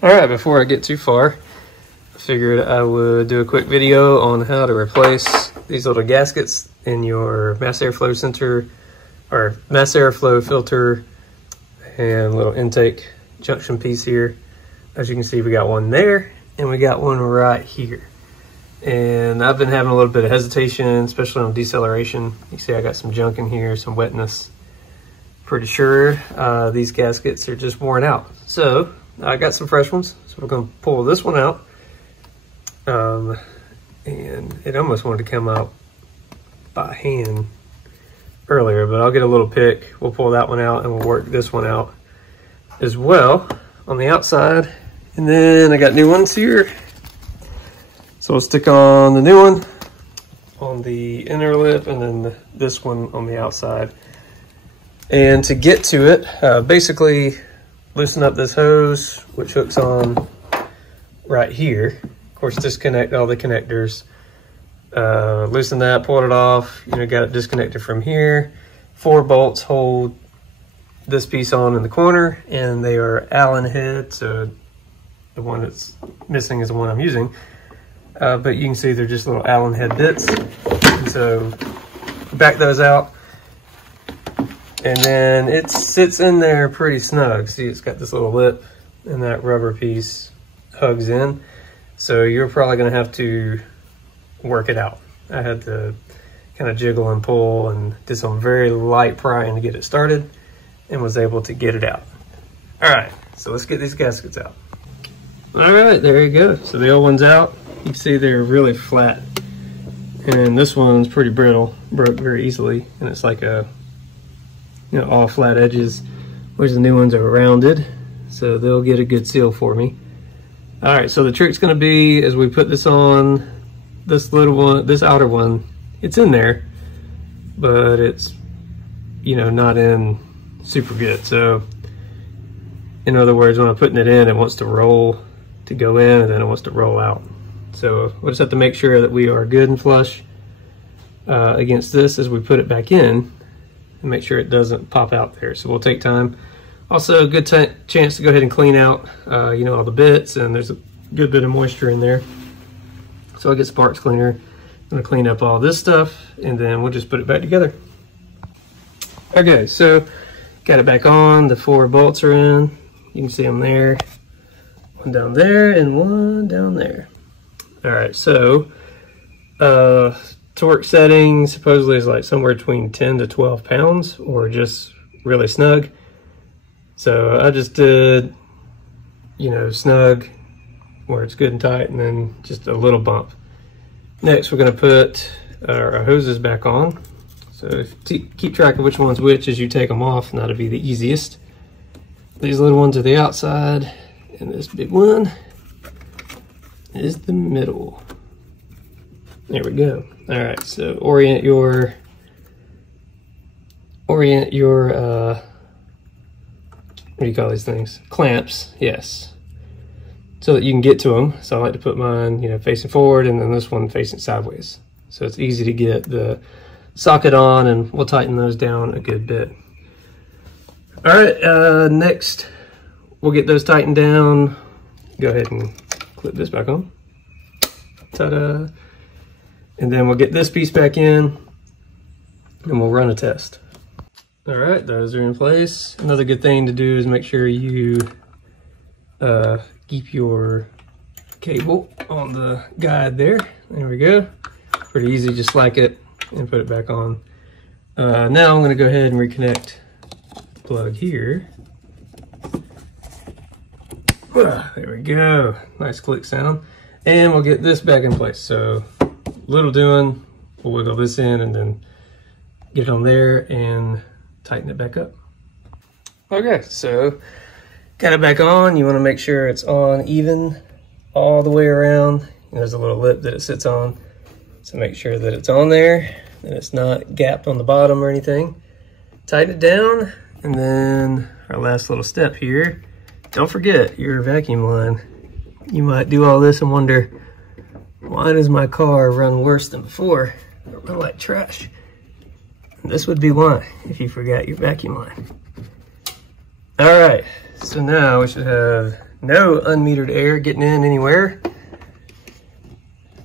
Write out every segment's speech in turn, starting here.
All right, before I get too far, I figured I would do a quick video on how to replace these little gaskets in your mass airflow center or mass airflow filter and little intake junction piece here. As you can see, we got one there and we got one right here. And I've been having a little bit of hesitation, especially on deceleration. You see I got some junk in here, some wetness. Pretty sure these gaskets are just worn out. So I got some fresh ones, so we're gonna pull this one out. And it almost wanted to come out by hand earlier, but I'll get a little pick. We'll pull that one out and we'll work this one out as well on the outside. And then I got new ones here. So we'll stick on the new one on the inner lip and then this one on the outside. And to get to it, basically loosen up this hose, which hooks on right here. Of course, disconnect all the connectors. Loosen that, pull it off. You know, got it disconnected from here. 4 bolts hold this piece on in the corner, and they are Allen head. So the one that's missing is the one I'm using. But you can see they're just little Allen head bits. And so back those out. And then it sits in there pretty snug. See, it's got this little lip and that rubber piece hugs in. So you're probably gonna have to work it out. I had to kind of jiggle and pull and did some very light prying to get it started and was able to get it out. All right, so let's get these gaskets out. All right, there you go. So the old one's out. You can see they're really flat. And this one's pretty brittle, broke very easily. And it's like a, you know, all flat edges, whereas the new ones are rounded, so they'll get a good seal for me. All right, so the trick's gonna be as we put this on, this little one, this outer one, it's in there, but it's, you know, not in super good. So in other words, when I'm putting it in, it wants to roll to go in and then it wants to roll out. So we'll just have to make sure that we are good and flush against this as we put it back in, and make sure it doesn't pop out there. So we'll take time. Also, a good chance to go ahead and clean out, you know, all the bits, and there's a good bit of moisture in there. So I'll get Sparks Cleaner. I'm gonna clean up all this stuff, and then we'll just put it back together. Okay, so got it back on. The 4 bolts are in. You can see them there. One down there and one down there. All right, so torque setting supposedly is like somewhere between 10 to 12 pounds or just really snug. So I just did, you know, snug where it's good and tight, and then just a little bump. Next, we're gonna put our hoses back on. So if keep track of which one's which as you take them off, and that'll be the easiest. These little ones are the outside, and this big one is the middle. There we go. All right, so orient your what do you call these things? Clamps, yes. So that you can get to them. So I like to put mine, you know, facing forward, and then this one facing sideways. So it's easy to get the socket on, and we'll tighten those down a good bit. All right, next we'll get those tightened down. Go ahead and clip this back on. Ta-da. And then we'll get this piece back in and we'll run a test. All right, those are in place. Another good thing to do is make sure you keep your cable on the guide there. There we go. Pretty easy, just like it and put it back on. Now I'm gonna go ahead and reconnect the plug here. There we go, nice click sound. And we'll get this back in place. So little doing, we'll wiggle this in and then get it on there and tighten it back up. Okay, so got it back on. You want to make sure it's on even all the way around. There's a little lip that it sits on, so make sure that it's on there, that it's not gapped on the bottom or anything. Tighten it down, and then our last little step here, don't forget your vacuum line. You might do all this and wonder, why does my car run worse than before? It run like trash. And this would be why, if you forgot your vacuum line. All right, so now we should have no unmetered air getting in anywhere.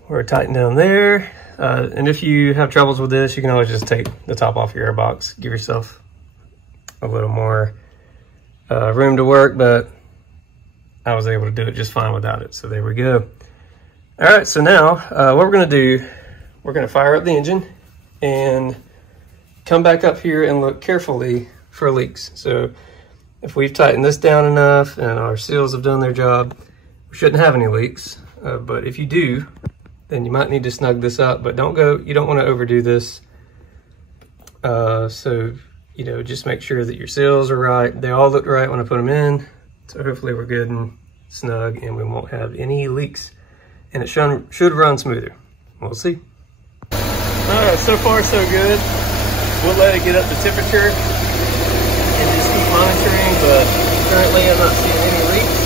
We're tightened down there. And if you have troubles with this, you can always just take the top off your air box. Give yourself a little more room to work, but I was able to do it just fine without it. So there we go. All right, so now what we're gonna do, we're gonna fire up the engine and come back up here and look carefully for leaks. So if we've tightened this down enough and our seals have done their job, we shouldn't have any leaks. But if you do, then you might need to snug this up, but you don't want to overdo this. So, you know, just make sure that your seals are right. They all looked right when I put them in. So hopefully we're good and snug and we won't have any leaks. And it should run smoother. We'll see. All right, so far so good. We'll let it get up to temperature and just keep monitoring, but currently I'm not seeing any leaks.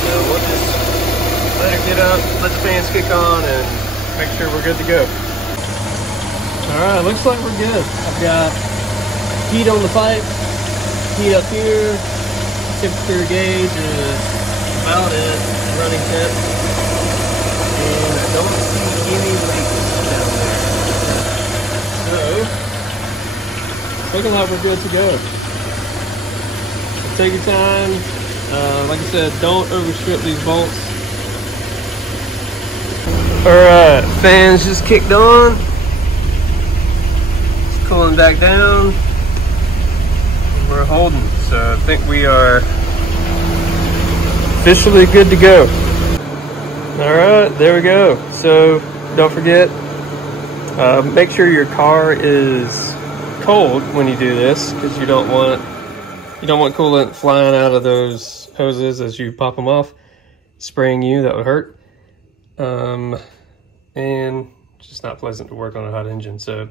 So we'll just let it get up, let the fans kick on, and make sure we're good to go. All right, looks like we're good. I've got heat on the pipe, heat up here, temperature gauge is about it, running temp, and I don't see any leaks down there. So, looking like we're good to go. Take your time. Like I said, don't overstrip these bolts. Alright, fans just kicked on. It's cooling back down. We're holding, so I think we are officially good to go. Alright, there we go. So don't forget, make sure your car is cold when you do this, because you don't want coolant flying out of those hoses as you pop them off, spraying you. That would hurt. And it's just not pleasant to work on a hot engine. So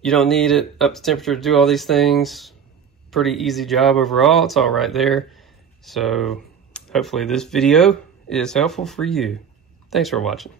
you don't need it up to temperature to do all these things. Pretty easy job overall. It's all right there. So hopefully this video is helpful for you. Thanks for watching.